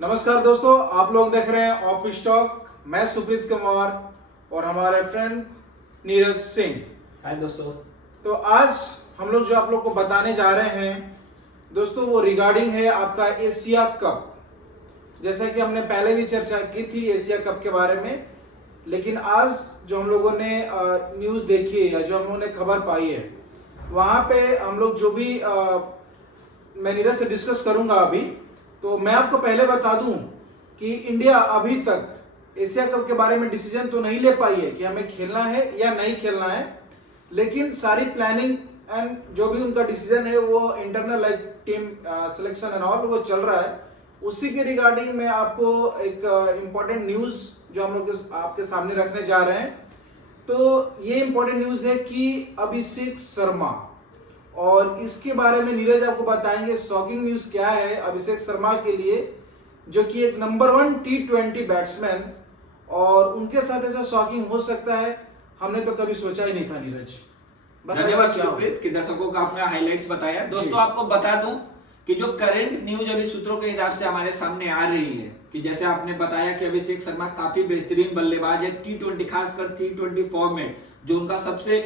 नमस्कार दोस्तों, आप लोग देख रहे हैं ऑफ स्टॉक। मैं सुप्रीत कुमार और हमारे फ्रेंड नीरज सिंह। हाय दोस्तों। तो आज हम लोग जो आप लोग को बताने जा रहे हैं दोस्तों, वो रिगार्डिंग है आपका एशिया कप। जैसा कि हमने पहले भी चर्चा की थी एशिया कप के बारे में, लेकिन आज जो हम लोगों ने न्यूज देखी है या जो हम लोगों ने खबर पाई है, वहां पे हम लोग जो भी मैं नीरज से डिस्कस करूंगा अभी। तो मैं आपको पहले बता दूं कि इंडिया अभी तक एशिया कप के बारे में डिसीजन तो नहीं ले पाई है कि हमें खेलना है या नहीं खेलना है, लेकिन सारी प्लानिंग एंड जो भी उनका डिसीजन है वो internal like team selection and all वो चल रहा है। उसी के रिगार्डिंग में आपको एक इम्पोर्टेंट न्यूज जो हम लोग आपके सामने रखने जा रहे हैं। तो ये इम्पोर्टेंट न्यूज है कि अभिषेक शर्मा, और इसके बारे में नीरज आपको बताएंगे शॉकिंग न्यूज क्या है अभिषेक शर्मा के लिए, जो कि एक नंबर 1 T20 बैट्समैन, और उनके साथ ऐसा शॉकिंग हो सकता है हमने तो कभी सोचा ही नहीं था। नीरज, धन्यवाद सुप्रीत कि दर्शकों को आपने हाइलाइट्स बताया। दोस्तों आपको बता दूं कि जो करंट न्यूज अभी सूत्रों के हिसाब से हमारे सामने आ रही है कि जैसे आपने बताया कि अभिषेक शर्मा काफी बेहतरीन बल्लेबाज है T20, खासकर T20 फॉर्मेट जो उनका सबसे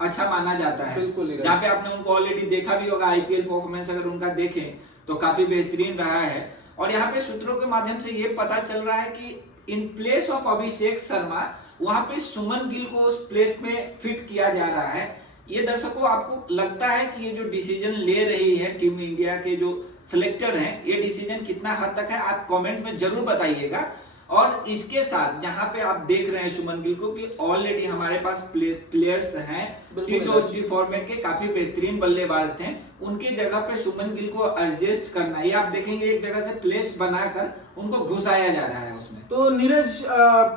अच्छा माना जाता है, जहाँ पे आपने उनको ऑलरेडी देखा भी होगा। आईपीएल परफॉर्मेंस अगर उनका देखें तो काफी बेहतरीन रहा है। और यहाँ पे सूत्रों के माध्यम से ये पता चल रहा है कि in place of Abhishek Sharma वहां पे सुमन गिल को उस प्लेस में फिट किया जा रहा है। ये दर्शकों आपको लगता है कि ये जो डिसीजन ले रही है टीम इंडिया के जो सिलेक्टर हैं, ये डिसीजन कितना हद तक है आप कमेंट में जरूर बताइएगा। और इसके साथ जहां पे आप देख रहे हैं सुमन गिल को कि ऑलरेडी हमारे पास प्लेयर्स हैं T20 फॉर्मेट के काफी बेहतरीन बल्लेबाज थे, उनकी जगह पे सुमन गिल को एडजस्ट करना, ये आप देखेंगे एक जगह से प्लेस बनाकर उनको घुसाया जा रहा है उसमें। तो नीरज,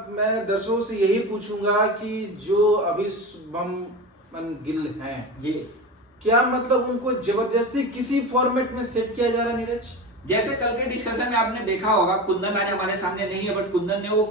मैं दर्शकों से यही पूछूंगा कि जो अभी शुभमन गिल हैं जी, क्या मतलब उनको जबरदस्ती किसी फॉर्मेट में सेट किया जा रहा है नीरज? जैसे कल के डिस्कशन में आपने देखा होगा, कुंदन आज हमारे सामने नहीं है, बट कुंदन ने वो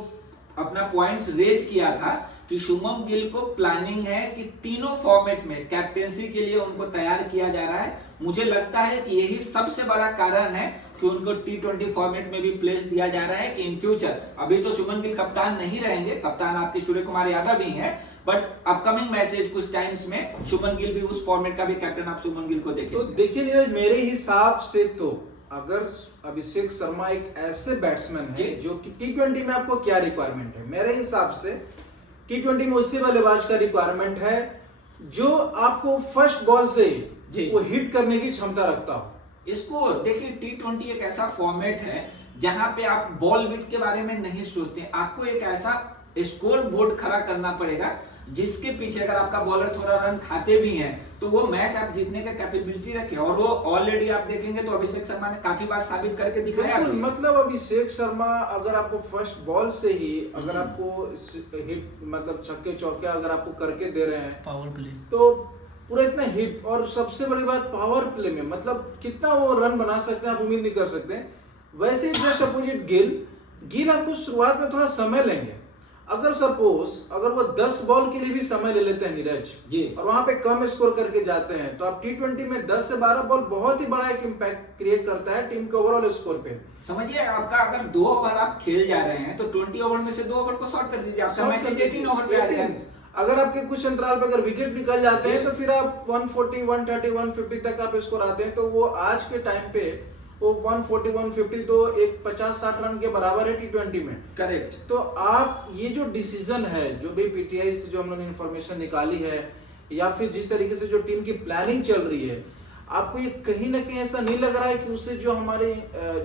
अपना पॉइंट्स रेज किया था कि शुभमन गिल को प्लानिंग है कि तीनों फॉर्मेट में कैप्टेंसी के लिए उनको तैयार किया जा रहा है। मुझे लगता है कि यही सबसे बड़ा कारण है कि उनको T20 फॉर्मेट में भी प्लेस दिया जा रहा है कि इन फ्यूचर, अभी तो शुभमन गिल कप्तान नहीं रहेंगे, कप्तान आपके सूर्य कुमार यादव ही हैं, बट अपकमिंग मैचेस कुछ टाइम्स में शुभमन गिल भी उस फॉर्मेट का भी कैप्टन आप शुभमन गिल को देखेंगे। तो देखिए नीरज, मेरे हिसाब से तो अगर अभिषेक शर्मा एक ऐसे बैट्समैन है जो कि T20 में आपको क्या रिक्वायरमेंट है, मेरे हिसाब से T20 में उससे बल्लेबाज का रिक्वायरमेंट है जो आपको फर्स्ट बॉल से वो हिट करने की क्षमता रखता हो। इसको देखिए, T20 एक ऐसा फॉर्मेट है जहां पे आप बॉल विड्थ के बारे में नहीं सोचते, आपको एक ऐसा स्कोर बोर्ड खड़ा करना पड़ेगा जिसके पीछे अगर आपका बॉलर थोड़ा रन खाते भी हैं तो वो मैच आप जीतने का कैपेबिलिटी रखे, और वो ऑलरेडी आप देखेंगे तो अभिषेक शर्मा ने काफी बार साबित करके दिखाया। मतलब अभिषेक शर्मा अगर आपको फर्स्ट बॉल से ही अगर आपको हिट मतलब छक्के चौके अगर आपको करके दे रहे हैं पावर प्ले, तो पूरा इतना हिट, और सबसे बड़ी बात पावर प्ले में मतलब कितना वो रन बना सकते हैं आप उम्मीद नहीं कर सकते। वैसे ही जस्ट अपोजिट गिल आपको शुरुआत में थोड़ा समय लेंगे। अगर सपोज अगर वो 10 बॉल के लिए भी समय ले लेते हैं नीरज जी, और वहां पे कम स्कोर करके जाते हैं, तो आप T20 में 10 से 12 बॉल बहुत ही बड़ा एक इम्पैक्ट क्रिएट करता है टीम के ओवरऑल स्कोर पे। समझिए, आपका अगर 2 ओवर आप खेल जा रहे हैं तो 20 ओवर में से 2 ओवर को शॉर्ट कर दीजिए, आपका मैच 18 ओवर पे आ गया। अगर आपके कुछ अंतराल पे अगर विकेट निकल जाते हैं तो फिर आप 140, 130, 150 तक आप स्कोर आते हैं, तो वो आज के टाइम पे वो 140, 150 तो एक 50-60 रन के बराबर है T20 में। करेक्ट। तो आप ये जो डिसीजन है, जो भी पीटीआई से जो हम लोगों ने इंफॉर्मेशन निकाली है या फिर जिस तरीके से जो टीम की प्लानिंग चल रही है, आपको ये कहीं ना कहीं ऐसा नहीं लग रहा है कि उससे जो हमारे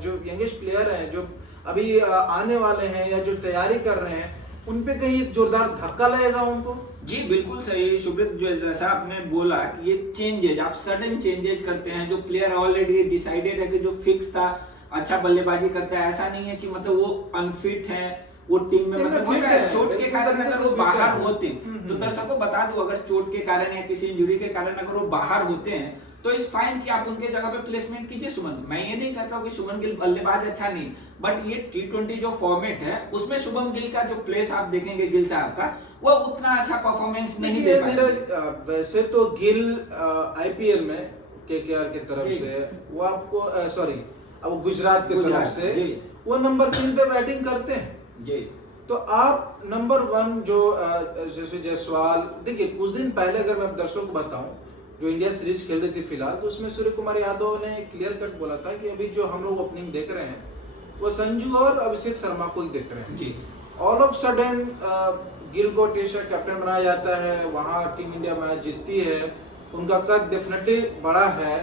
जो यंगेस्ट प्लेयर हैं जो अभी आने वाले हैं या जो तैयारी कर रहे हैं, उन पे कहीं एक जोरदार धक्का लगेगा उनको? जी बिल्कुल सही सुब्रत, जो जैसा आपने बोला कि ये चेंजेज आप सडन चेंजेज करते हैं, जो प्लेयर ऑलरेडी डिसाइडेड है कि जो फिक्स था अच्छा बल्लेबाजी करता है, ऐसा नहीं है कि मतलब वो अनफिट है, वो टीम में मतलब चोट के कारण अगर वो बाहर होते हैं तो दर्शकों बता दूं, अगर चोट के कारण या किसी इंजरी के कारण अगर वो बाहर होते हैं तो इस फाइन कि आप उनके जगह पे प्लेसमेंट कीजिए सुमन। मैं ये नहीं कहता हूँ कि शुभमन गिल बल्लेबाज अच्छा नहीं, बट ये T20 जो फॉर्मेट है उसमें शुभमन गिल का जो प्लेस आप देखेंगे गिल साहब का, वो उतना अच्छा परफॉर्मेंस नहीं दे पाए। वैसे तो गिल आईपीएल में केकेआर की तरफ से वो आपको सॉरी अब गुजरात की तरफ से वो नंबर 3 पे बैटिंग करते हैं जी। तो आप नंबर 1 जो जैसे जायसवाल, देखिए कुछ दिन पहले अगर मैं दर्शकों को बताऊं, जो इंडिया सीरीज खेल रही थी फिलहाल, तो उसमें सूर्य कुमार यादव ने क्लियर कट बोला था कि अभी जो हम लोग ओपनिंग देख रहे हैं वो संजू और अभिषेक शर्मा को ही देख रहे हैं जी। ऑल ऑफ सडन गिल को टेस्ट का कैप्टन बनाया जाता है, वहां टीम इंडिया मैच जीतती है, उनका कद डेफिनेटली बड़ा है,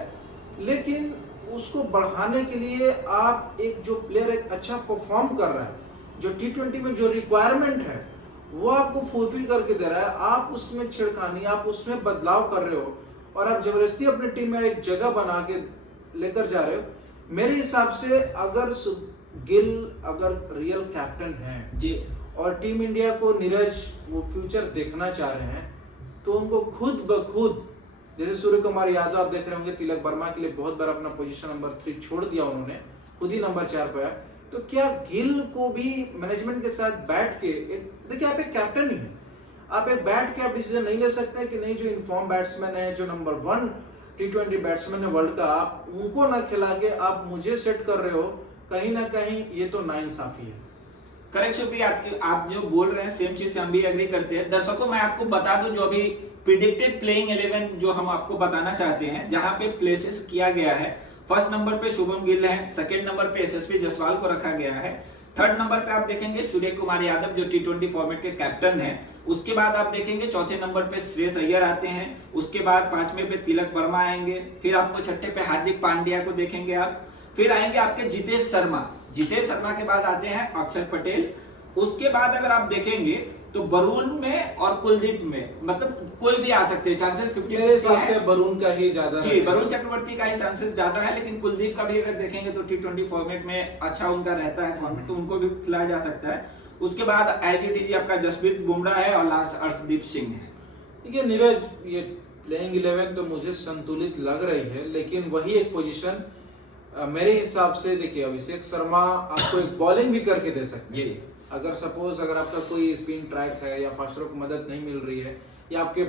लेकिन उसको बढ़ाने के लिए आप एक जो प्लेयर एक अच्छा परफॉर्म कर रहा है, जो T20 में जो रिक्वायरमेंट है वो आपको फुलफिल करके दे रहा है, आप उसमें छेड़खानी, आप उसमें बदलाव कर रहे हो और आप जबरदस्ती अपनी टीम में एक जगह बना के लेकर जा रहे हो। मेरे हिसाब से अगर गिल अगर रियल कैप्टन है जी और टीम इंडिया को नीरज वो फ्यूचर देखना चाह रहे हैं तो उनको खुद ब खुद, जैसे सूर्य कुमार यादव आप देख रहे होंगे तिलक वर्मा के लिए बहुत बार अपना पोजीशन नंबर 3 छोड़ दिया उन्होंने, खुद ही नंबर 4 पे आया, तो क्या गिल को भी मैनेजमेंट के साथ बैठ के एक, देखिए आप एक कैप्टन ही हैं, आप एक बैठ के आप डिसीजन नहीं ले सकते कि नहीं जो इन्फॉर्म बैट्समैन है, जो नंबर 1 T20 बैट्समैन है वर्ल्ड का, आप उनको ना खिला के आप मुझे सेट कर रहे हो, कहीं ना कहीं ये तो नाइंसाफी है। करेक्ट शुक्रिया, आप जो बोल रहे हैं सेम चीज से हम भी एग्री करते हैं। दर्शकों मैं आपको बता दूं जो अभी प्रिडिक्टेड प्लेइंग 11 जो हम आपको बताना चाहते हैं, जहां पे प्लेसेस किया गया है, फर्स्ट नंबर पे शुभम गिल है, सेकंड नंबर पे एसएसपी जायसवाल को रखा गया है, थर्ड नंबर पे आप देखेंगे सूर्य कुमार यादव जो T20 फॉर्मेट के कैप्टन है, उसके बाद आप देखेंगे चौथे नंबर पे श्रेयस अय्यर आते हैं, उसके बाद पांचवें पे तिलक वर्मा आएंगे, फिर आपको छठे पे हार्दिक पांड्या को देखेंगे आप, फिर आएंगे आपके जितेश शर्मा के बाद आते हैं अक्षर पटेल, उसके बाद अगर आप देखेंगे तो वरुण में और कुलदीप में, मतलब कोई भी आ सकते हैं, चांसेस 50 मेरे हिसाब से वरुण का ही ज्यादा जी, वरुण चक्रवर्ती का ही चांसेस ज्यादा है, लेकिन कुलदीप का भी अगर देखेंगे तो T20 फॉर्मेट में अच्छा उनका रहता है फॉर्मेट, तो उनको भी खिलाया जा सकता है। उसके बाद एज आपका जसप्रीत बुमराह है और लास्ट अर्शदीप सिंह है। ठीक है नीरज, ये प्लेइंग 11 तो मुझे संतुलित लग रही है, लेकिन वही एक पोजीशन मेरे हिसाब से, देखिए अभिषेक शर्मा आपको एक बॉलिंग भी करके दे सकते हैं, अगर सपोज अगर आपका कोई स्पिन ट्रैक है या फास्टर को मदद नहीं मिल रही है या आपके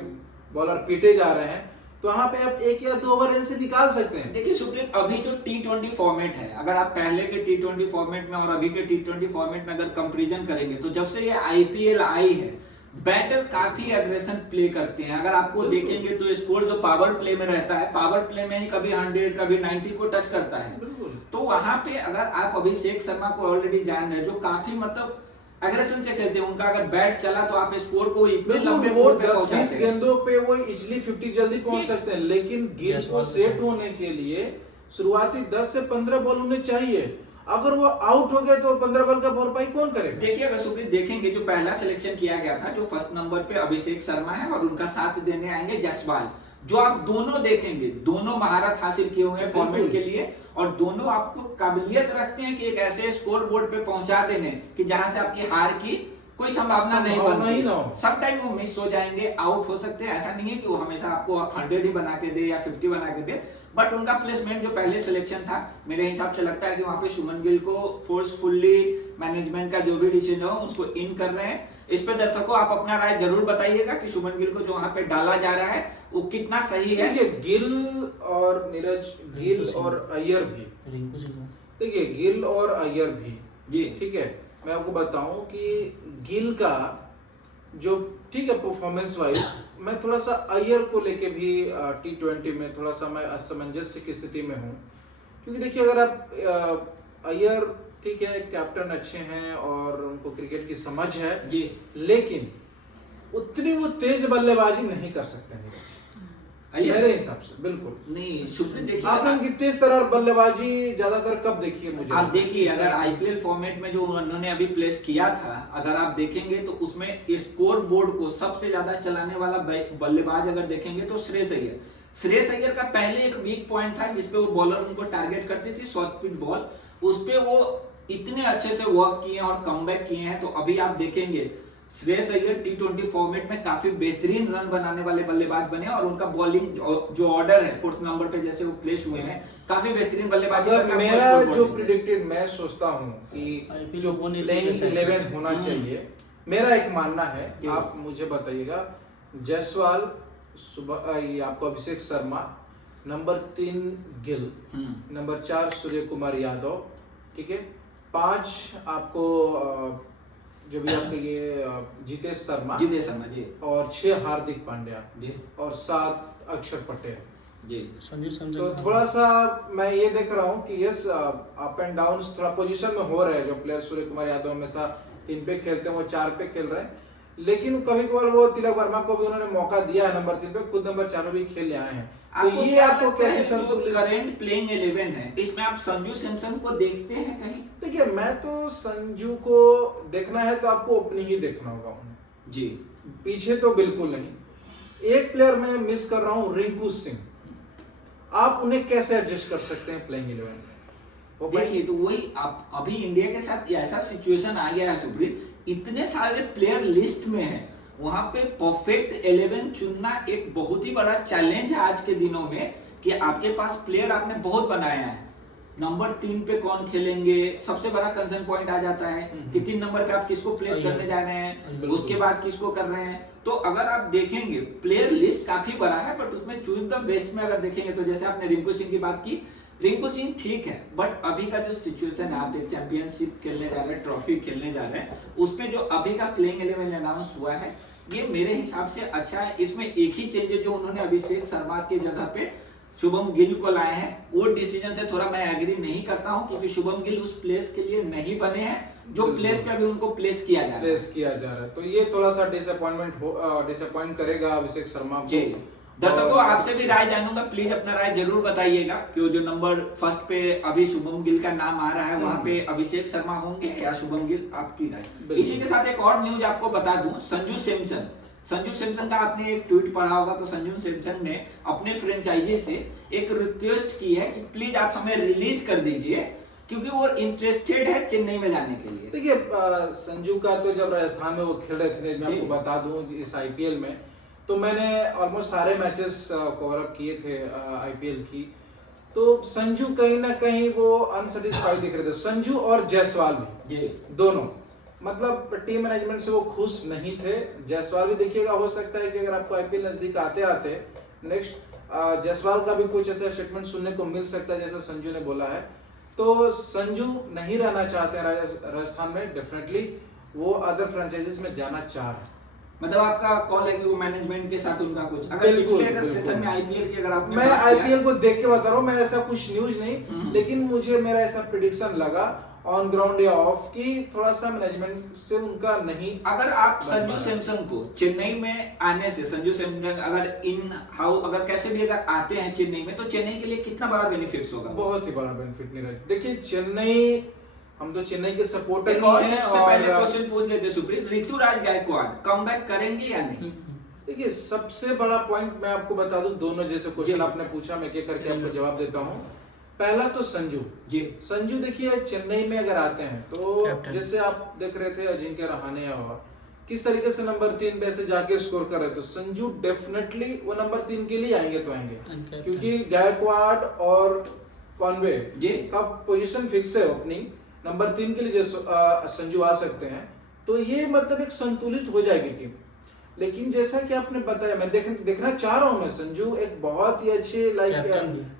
बॉलर पीटे जा रहे हैं, तो वहां पे आप 1 या 2 ओवर इनसे निकाल सकते हैं। देखिए सुप्रीत, अभी जो T20 फॉर्मेट है, अगर आप पहले के T20 फॉर्मेट में और अभी के T20 फॉर्मेट में अगर कंपैरिजन करेंगे तो जब से ये IPL आई है, बैटर काफी एग्रेशन प्ले करते हैं। अगर आपको देखेंगे तो स्कोर जो पावर प्ले में रहता है, पावर प्ले में ही कभी 100 कभी 90 को टच करता है, तो वहां पे अगर आप अभिषेक शर्मा को ऑलरेडी जान रहे हैं जो काफी मतलब एग्रेशन से खेलते हैं, उनका अगर बैट चला तो आप स्कोर को इतने लंबे वो बोर्ड पे 10-20 गेंदों पे वो इजीली 50 जल्दी पहुंच सकते हैं, लेकिन गिल को सेट होने के लिए शुरुआती 10 से 15 बॉल उन्हें चाहिए, अगर वो आउट हो गए तो 15 बॉल का भरपाई कौन करेगा? देखिए अगर सुप्रीत देखेंगे जो पहला सिलेक्शन किया गया था, जो फर्स्ट नंबर पे अभिषेक शर्मा है और उनका साथ देने आएंगे जायसवाल, जो आप दोनों देखेंगे, दोनों महारत हासिल किए हुए हैं फॉर्मेट के लिए और दोनों आपको काबिलियत रखते हैं कि एक ऐसे स्कोर बोर्ड पे पहुंचा देने कि जहां से आपकी हार की कोई संभावना नहीं बनती, सब टाइम वो मिस हो जाएंगे, आउट हो सकते हैं। ऐसा नहीं है कि वो हमेशा आपको 100 ही बना के दे या 50 बना के दे, बट उनका प्लेसमेंट जो पहले सिलेक्शन था, मेरे हिसाब से लगता है कि वहां पे शुभमन गिल को फोर्सफुली मैनेजमेंट का जो भी डिसीजन हो उसको इन कर रहे हैं। इस पे दर्शकों आप अपना राय जरूर बताइएगा कि शुभमन गिल को जो वहां पे डाला जा रहा है वो कितना सही है। देखिए गिल और नीरज, गिल और अय्यर भी, देखिए गिल और अय्यर भी जी, ठीक है, मैं आपको बताऊं कि गिल का जो ठीक है परफॉर्मेंस वाइज, मैं थोड़ा सा अय्यर को लेके भी T20 में थोड़ा सा मैं असमंजस्य की स्थिति में हूं, क्योंकि देखिए अगर आप अय्यर ठीक है कैप्टन अच्छे हैं और उनको क्रिकेट की समझ है जी, लेकिन उतनी वो तेज बल्लेबाजी नहीं कर सकते मेरे हिसाब से, बिल्कुल नहीं। सुप्रीत देखिए, आपने उनकी तेज तरह बल्लेबाजी ज्यादातर कब देखी है? मुझे आप देखिए अगर IPL फॉर्मेट में जो उन्होंने अभी प्लेस किया था, अगर आप देखेंगे तो उसमें स्कोर बोर्ड को सबसे ज्यादा चलाने वाला बल्लेबाज अगर देखेंगे तो श्रेयस अय्यर का पहले एक वीक पॉइंट था जिसपे वो बॉलर उनको टारगेट करती थी, शॉर्ट पिच बॉल, उस पे वो इतने अच्छे से वर्क किए और कमबैक किए हैं। तो अभी आप देखेंगे श्रेयस अय्यर T20 फॉर्मेट में काफी बेहतरीन रन बनाने वाले बल्लेबाज बने और उनका बॉलिंग जो ऑर्डर है 4th नंबर पे जैसे वो प्लेस हुए हैं, काफी बेहतरीन बल्लेबाजी करके। मेरा जो प्रेडिक्टेड मैं सोचता हूं कि जो प्लेइंग 11 होना चाहिए, मेरा एक मानना है, आप मुझे बताइएगा, जायसवाल, आपको अभिषेक शर्मा, नंबर 3 गिल, नंबर 4 सूर्य कुमार यादव, ठीक है, 5 आपको जो भी आपके ये जितेश शर्मा जी और 6 हार्दिक पांड्या जी और 7 अक्षर पटेल जी। संजू सैमसन तो थोड़ा सा मैं ये देख रहा हूँ कि यस अप एंड डाउन थोड़ा पोजीशन में हो रहे हैं। जो प्लेयर सूर्य कुमार यादव हमेशा 3 पे खेलते हैं, वो 4 पे खेल रहे हैं, लेकिन कभी कभार वो तिलक वर्मा को भी उन्होंने मौका दिया है नंबर 3 पे, खुद नंबर 4 भी खेल आए हैं। तो ये आपको कैसे संतुलित, करंट प्लेइंग 11 है, इसमें आप संजू सैमसन को देखते हैं कहीं? देखिए मैं तो संजू को देखना है तो आपको ओपनिंग ही देखना होगा उन्हें जी, पीछे तो बिल्कुल नहीं। एक प्लेयर मैं मिस कर रहा हूँ, रिंकू सिंह। आप उन्हें कैसे एडजस्ट कर सकते हैं प्लेइंग 11 में? देखिए तो वही आप अभी इंडिया के साथ ऐसा सिचुएशन आ गया है सुप्रीत, इतने सारे प्लेयर लिस्ट में है, वहां पे परफेक्ट 11 चुनना एक बहुत ही बड़ा चैलेंज है आज के दिनों में। कि आपके पास प्लेयर आपने बहुत बनाया है, नंबर 3 पे कौन खेलेंगे, सबसे बड़ा कंसर्न पॉइंट आ जाता है कि 3 नंबर पे आप किसको प्लेस करने जा रहे हैं, उसके बाद किसको कर रहे हैं। तो अगर आप देखेंगे प्लेयर लिस्ट काफी बड़ा है, बट उसमें चूज द बेस्ट में अगर देखेंगे तो जैसे आपने रिंकू सिंह की बात की, रिंकू सिंह ठीक है, बट अभी का जो सिचुएशन है, आप एक चैंपियनशिप खेलने जा रहे हैं, ट्रॉफी खेलने जा रहे हैं, उसमें जो अभी का प्लेइंग 11 अनाउंस हुआ है, ये मेरे हिसाब से अच्छा है। इसमें एक ही चेंज जो उन्होंने अभिषेक शर्मा की जगह पे शुभम गिल को लाए हैं, वो डिसीजन से थोड़ा मैं एग्री नहीं करता हूं, क्योंकि शुभम गिल उस प्लेस के लिए नहीं बने हैं जो प्लेस पे अभी उनको प्लेस किया जा रहा है। तो ये थोड़ा सा डिसअपॉइंट करेगा अभिषेक शर्मा को। जी, दर्शकों आपसे भी राय जानूंगा, प्लीज अपना राय जरूर बताइएगा कि जो नंबर फर्स्ट पे अभी शुभम गिल का नाम आ रहा है, वहां पे अभिषेक शर्मा होंगे या शुभम गिल, आपकी राय। इसी के साथ एक और न्यूज आपको बता दूं, संजू सैमसन का आपने एक ट्वीट पढ़ा होगा, तो संजू सैमसन ने अपने फ्रेंचाइजी से एक रिक्वेस्ट की है कि प्लीज आप हमें रिलीज कर दीजिए, क्योंकि वो इंटरेस्टेड है चेन्नई में जाने के लिए। देखिए संजू का तो जब राजस्थान में वो खेल रहे थे, मैं आपको बता दूं इस आईपीएल में, तो मैंने ऑलमोस्ट सारे मैचेस कवर अप किए थे आईपीएल की। तो संजू कहीं ना कहीं वो अनसेटिस्फाइड दिख रहे थे, संजू और जायसवाल भी दोनों, मतलब टीम मैनेजमेंट से वो खुश नहीं थे। जायसवाल भी देखिएगा, हो सकता है कि अगर आपको आईपीएल नजदीक आते आते नेक्स्ट जायसवाल का भी कुछ ऐसा स्टेटमेंट सुनने को मिल सकता है जैसा संजू ने बोला है। तो संजू नहीं रहना चाहते हैं राजस्थान में, डेफिनेटली वो अदर फ्रेंचाइजीज में जाना चाह रहे हैं। मतलब आपका कॉल है कि वो मैनेजमेंट के साथ उनका कुछ, अगर पिछले अगर सेशन में आईपीएल की अगर आपने मैं आईपीएल को देख के बता रहा हूँ, मैं ऐसा कुछ न्यूज नहीं, लेकिन मुझे मेरा ऐसा प्रेडिक्शन लगा ऑन ग्राउंड या ऑफ की थोड़ा सा मैनेजमेंट से उनका नहीं। अगर आप संजू सैमसन को चेन्नई में आने से, संजू सैमसन अगर इन हाउ अगर कैसे भी अगर आते हैं चेन्नई में, तो चेन्नई के लिए कितना बड़ा बेनिफिट्स होगा? बहुत ही बड़ा बेनिफिट नीरज। देखिए चेन्नई, हम तो चेन्नई के सपोर्टर ही हैं। और पहले क्वेश्चन पूछ लेते सुप्रीत, ऋतुराज गायकवाड़ कमबैक करेंगे या नहीं? देखिए सबसे बड़ा पॉइंट मैं आपको बता दूं, दोनों जैसे क्वेश्चन आपने पूछा, मैं क्या करके आपको जवाब देता हूं। पहला तो संजू देखिए चेन्नई में अगर आते हैं तो जैसे आप देख रहे थे अजिंक्य रहाणे और किस तरीके से नंबर 3 पे ऐसे जाके स्कोर कर रहे, तो संजू डेफिनेटली वो नंबर 3 के लिए आएंगे तो आएंगे, क्योंकि गायकवाड़ और कॉनवे का पोजीशन फिक्स है ओपनिंग, नंबर 3 के लिए संजू आ सकते हैं, तो ये मतलब एक संतुलित हो जाएगी टीम। लेकिन जैसा कि आपने बताया, मैं देखना चाह रहा हूं, मैं संजू एक बहुत ही अच्छे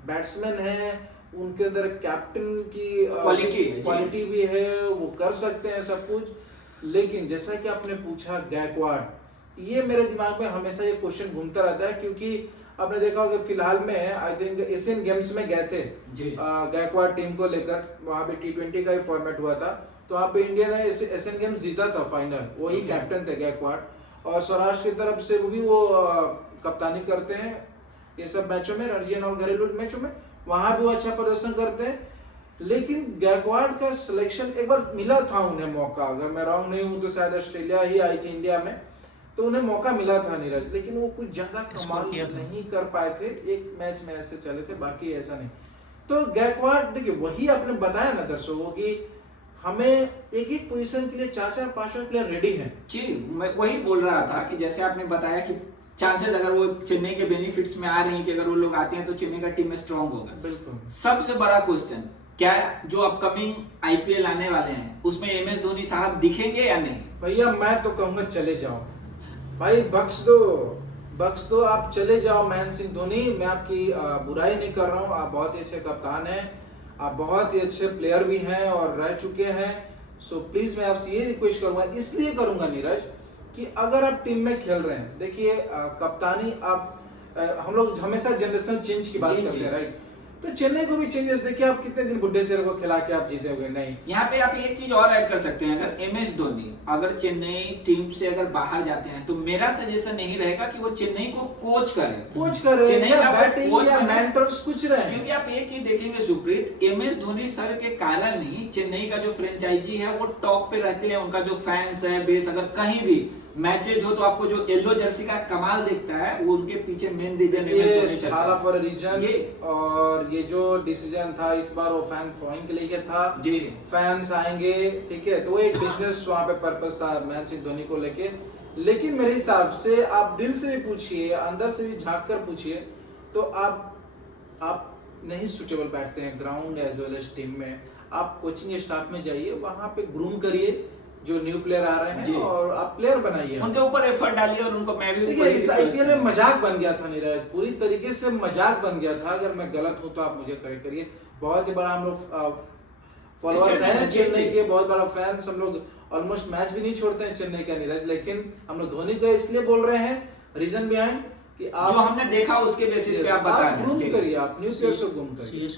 बैट्समैन है, उनके अंदर कैप्टन की क्वालिटी भी है, वो कर सकते हैं सब कुछ। लेकिन जैसा कि आपने पूछा गायकवाड़, ये मेरे दिमाग में हमेशा ये क्वेश्चन घूमता रहता है, क्योंकि आपने देखा होगा फिलहाल में आई थिंक एशियन गेम्स में गए थे गायकवाड़ टीम को लेकर, वहां पे T20 का ही फॉर्मेट हुआ था, तो वहां पे इंडिया ने एशियन गेम्स जीता था फाइनल, वही कैप्टन थे गायकवाड़, और सौराष्ट्र की तरफ से वो भी कप्तानी करते हैं ये सब मैचों में, रणजी और घरेलू मैचों में, वहां भी वो अच्छा प्रदर्शन करते हैं। लेकिन गायकवाड़ का सिलेक्शन एक बार मिला था उन्हें मौका, अगर मैं रॉन्ग नहीं हूं तो शायद ऑस्ट्रेलिया ही आई थी इंडिया में, तो उन्हें मौका मिला था नीरज, लेकिन वो कुछ ज्यादा कमाल नहीं कर पाए थे, एक मैच में ऐसे चले थे, बाकी ऐसा नहीं। तो गायकवाड़ देखिए वही आपने बताया ना दर्शकों की हमें एक एक पोजीशन के लिए 4-4 5 प्लेयर रेडी हैं। जी, मैं वही बोल रहा था कि जैसे आपने बताया कि चांसेस अगर वो चेन्नई के बेनिफिट्स में आ रही हैं कि अगर वो लोग आते हैं तो चेन्नई का टीम स्ट्रांग होगा। बिल्कुल। सबसे बड़ा क्वेश्चन क्या जो अपकमिंग आईपीएल आने वाले हैं उसमें MS धोनी साहब दिखेंगे या नहीं? भैया मैं तो कहूंगा चले जाओ भाई, बख्श दो, आप चले जाओ महेंद्र सिंह धोनी, मैं आपकी बुराई नहीं कर रहा हूँ, आप बहुत ही अच्छे कप्तान हैं, आप बहुत ही अच्छे प्लेयर भी हैं और रह चुके हैं। सो प्लीज मैं आपसे ये रिक्वेस्ट करूंगा, इसलिए करूंगा नीरज, कि अगर आप टीम में खेल रहे हैं, देखिए कप्तानी आप हम लोग हमेशा जनरेशनल चेंज की बात करते हैं, राइट? तो चेन्नई को भी चेंजेस देखिए, आप कितने दिन बुड्ढे शेर को खिला के आप जीते होगे? नहीं। यहाँ पे आप एक चीज और ऐड कर सकते हैं, अगर MS धोनी अगर चेन्नई टीम से अगर बाहर जाते हैं तो मेरा सजेशन यही रहेगा कि वो चेन्नई को कोच करे चेन्नई का बैटिंग या मेंटर्स कुछ रहे। क्योंकि आप एक चीज देखेंगे सुप्रीत, MS धोनी सर के कारण ही चेन्नई का जो फ्रेंचाइजी है वो टॉप पे रहते हैं, उनका जो फैंस है बेस, अगर कहीं भी मैचेज हो तो आपको जो येलो जर्सी का कमाल दिखता है, वो उनके पीछे मेन रीजन है। और ये जो डिसीजन था इस बार वो फैन फॉलोइंग के लिए था जी, फैंस आएंगे, ठीक है, तो एक बिजनेस वहां पे पर्पस था महेंद्र सिंह धोनी को लेके। लेकिन मेरे हिसाब से आप दिल से भी पूछिए, अंदर से भी झांक कर पूछिए, तो आप नहीं सुटेबल बैठते हैं ground as well as team में। आप कोचिंग स्टाफ में जाइए, वहां पे ग्रूम करिए जो न्यू प्लेयर आ रहे हैं और आप प्लेयर बनाइए, उनके ऊपर एफर्ट डालिए और उनको मैं भी इस आईपीएल में मजाक बन गया था नीरज, पूरी तरीके से मजाक बन गया था। अगर मैं गलत हूं तो आप मुझे करेक्ट करिए। बहुत ही बड़ा हम लोग फॉलोअर्स हैं चेन्नई के, बहुत बड़ा फैंस, हम लोग ऑलमोस्ट मैच भी नहीं छोड़ते हैं चेन्नई का नीरज, लेकिन हम लोग धोनी को इसलिए बोल रहे हैं, रीजन बिहाइंड कि आप जो हमने देखा उसके बेसिस पे आप बता रहे हैं, करिए, आप न्यू प्लेयर्स को घूम करिए।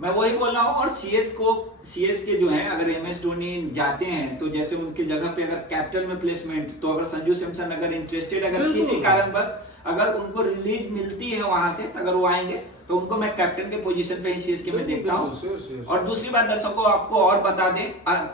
मैं वही बोल रहा हूँ। और सीएस के जो है, अगर MS धोनी जाते हैं तो जैसे उनकी जगह पे अगर कैप्टन में प्लेसमेंट, तो अगर संजू सैमसन अगर इंटरेस्टेड, अगर किसी कारण बस अगर उनको रिलीज मिलती है वहां से, तो अगर वो आएंगे तो उनको मैं कैप्टन के पोजीशन पे ही सीएसके में देखता हूँ। और दूसरी बात दर्शकों आपको और बता दें,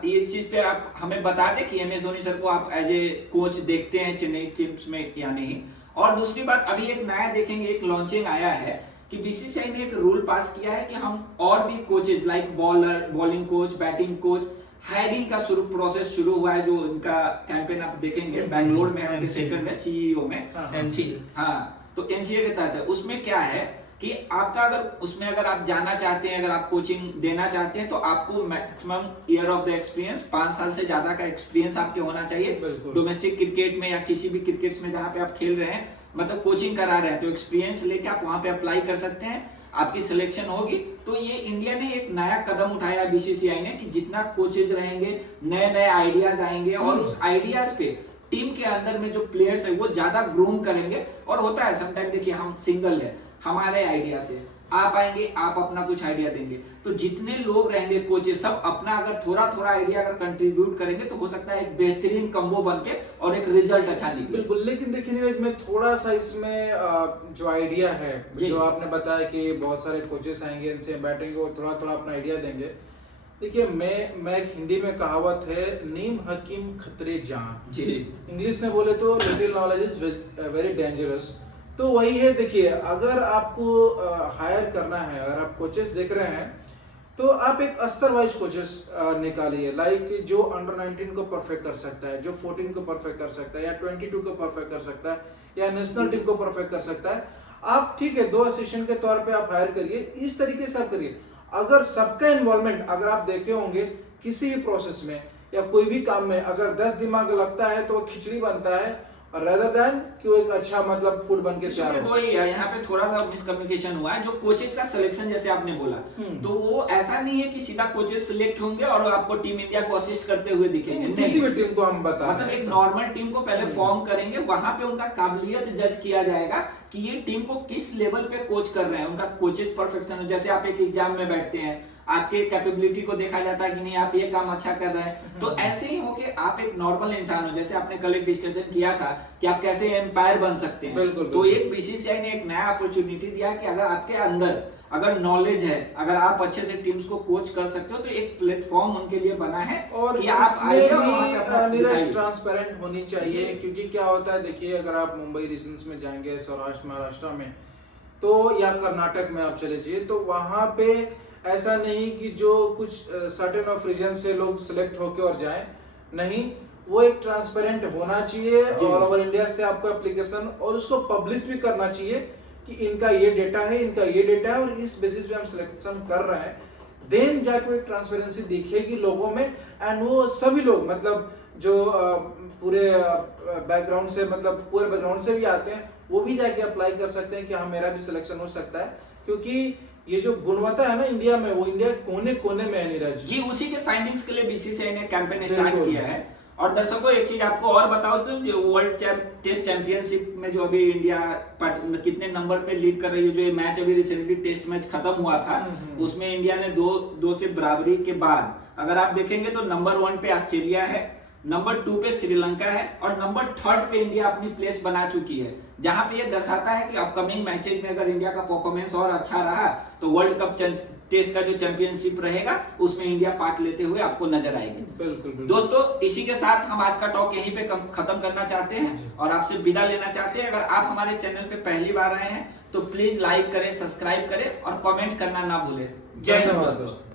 ये चीज पे आप हमें बता दें कि MS धोनी सर को आप एज ए कोच देखते हैं चेन्नई टीम्स में या नहीं। और दूसरी बात, अभी एक नया देखेंगे, एक लॉन्चिंग आया है कि बीसीसीआई ने एक रूल पास किया है कि हम और भी coaches like bowling coach, batting coach, hiring का प्रोसेस शुरू हुआ है। जो इनका कैंपेन आप देखेंगे बैंगलोर में है, उनके सेंटर में CEO में तो NCA के तहत है। उसमें क्या है कि आपका अगर आप जाना चाहते हैं, अगर आप कोचिंग देना चाहते हैं, तो आपको maximum year of the experience, 5 साल से ज्यादा का एक्सपीरियंस आपके होना चाहिए डोमेस्टिक क्रिकेट में या किसी भी क्रिकेट में जहां पे आप खेल रहे हैं, मतलब कोचिंग करा रहे हैं, तो एक्सपीरियंस लेके आप वहां पे अप्लाई कर सकते हैं, आपकी सिलेक्शन होगी। तो ये इंडिया ने एक नया कदम उठाया बीसीसीआई ने कि जितना कोचेज रहेंगे, नए नए आइडियाज आएंगे और उस आइडियाज पे टीम के अंदर में जो प्लेयर्स है वो ज्यादा ग्रूम करेंगे। और होता है समटाइम, देखिए हम सिंगल है, हमारे आइडिया से आप आएंगे, आप अपना कुछ आइडिया देंगे, तो जितने लोग रहेंगे कोचेस सब अपना अगर थोड़ा थोड़ा आइडिया अगर कंट्रीब्यूट करेंगे तो हो सकता है एक बेहतरीन कम्बो बनके और एक रिजल्ट अच्छा निकले। बिल्कुल, लेकिन देखिए नीरज, मैं थोड़ा सा इसमें जो आइडिया है, जो आपने बताया कि बहुत सारे कोचेस आएंगे, इनसे बैटिंग को थोड़ा थोड़ा अपना आइडिया देंगे। देखिए मैं एक हिंदी में कहावत है, नीम हकीम खतरे जान जी, इंग्लिश में बोले तो little knowledge is very dangerous. तो वही है, देखिए अगर आपको हायर करना है, अगर आप कोचेस देख रहे हैं, तो आप एक स्तर वाइज कोचेस निकालिए, लाइक जो अंडर 19 को परफेक्ट कर सकता है, जो 14 को परफेक्ट कर सकता है, या 22 को परफेक्ट कर सकता है, या नेशनल टीम को परफेक्ट कर सकता है। आप ठीक है 2 असिस्टेंट के तौर पे आप हायर करिए, इस तरीके से आप करिए। अगर सबका इन्वॉल्वमेंट, अगर आप देखे होंगे किसी भी प्रोसेस में या कोई भी काम में, अगर 10 दिमाग लगता है तो खिचड़ी बनता है, rather than कि वो एक अच्छा मतलब फूड बन के तैयार हो। तो ही है, यहाँ पे थोड़ा सा मिसकम्युनिकेशन हुआ है। जो कोचेज का सिलेक्शन जैसे आपने बोला, तो वो ऐसा नहीं है कि सीधा कोचेज सिलेक्ट होंगे और आपको टीम इंडिया को असिस्ट करते हुए दिखेंगे। किसी भी टीम को हम बता, मतलब एक नॉर्मल टीम को पहले फॉर्म करेंगे, वहां पे उनका काबिलियत जज किया जाएगा कि ये टीम को किस लेवल पे कोच कर रहे हैं, उनका कोचेज परफेक्शन। जैसे आप एक एग्जाम में बैठते हैं, आपके कैपेबिलिटी को देखा जाता है कि नहीं आप ये काम अच्छा कर रहे हैं, तो ऐसे ही हो कि आप एक नॉर्मल इंसान हो। जैसे आपने कल एक डिस्कशन किया था कि आप कैसे एम्पायर बन सकते हैं, तो एक बीसीसीआई ने एक नया अपॉर्चुनिटी दिया कि अगर आपके अंदर अगर नॉलेज है, अगर आप अच्छे से टीम्स को कोच कर सकते हो, तो एक प्लेटफॉर्म उनके लिए बना है। और कि आप नीरज ट्रांसपेरेंट होनी चाहिए, क्योंकि क्या होता है, देखिए अगर आप मुंबई रीजन्स में जाएंगे, सौराष्ट्र महाराष्ट्र में, तो या कर्नाटक में आप चले जाइए, तो वहां पे ऐसा नहीं कि जो कुछ सर्टेन ऑफ रीजन से लोग सिलेक्ट होके और जाएं, नहीं, वो एक ट्रांसपेरेंट होना चाहिए ऑल ओवर इंडिया से आपको एप्लीकेशन, और उसको पब्लिश भी करना चाहिए कि इनका ये डेटा है, इनका ये डेटा है, और इस बेसिस पे हम सिलेक्शन कर रहे हैं। देन जाके एक ट्रांसपेरेंसी दिखेगी लोगों में, एंड वो सभी लोग मतलब जो पूरे बैकग्राउंड से, मतलब पूरे बैकग्राउंड से भी आते हैं, वो भी जाके अप्लाई कर सकते हैं कि हाँ मेरा भी सिलेक्शन हो सकता है। क्योंकि ये जो गुणवत्ता है ना इंडिया में, वो इंडिया कोने कोने में है नीरज जी। उसी के फाइंडिंग्स के लिए बीसीसीआई ने कैंपेन स्टार्ट बिल्कुल। किया है। और दर्शकों एक चीज आपको और बताओ तो जो वर्ल्ड टेस्ट चैंपियनशिप में जो अभी इंडिया कितने नंबर पे लीड कर रही है, जो ये मैच अभी रिसेंटली टेस्ट मैच खत्म हुआ था, उसमें इंडिया ने 2 से बराबरी के बाद अगर आप देखेंगे तो नंबर 1 पे ऑस्ट्रेलिया है, नंबर 2 पे श्रीलंका है और नंबर 3 पे इंडिया अपनी प्लेस बना चुकी है। जहां पे ये दर्शाता है कि अपकमिंग मैचेज में अगर इंडिया का परफॉर्मेंस और अच्छा रहा तो वर्ल्ड कप टेस्ट का जो चैंपियनशिप रहेगा उसमें इंडिया पार्ट लेते हुए आपको नजर आएगी। बिल्कुल, बिल्कुल। दोस्तों इसी के साथ हम आज का टॉक यहीं पे खत्म करना चाहते हैं और आपसे विदा लेना चाहते हैं। अगर आप हमारे चैनल पे पहली बार आए हैं तो प्लीज लाइक करें, सब्सक्राइब करें और कमेंट्स करना ना भूलें। जय हिंद दोस्तों।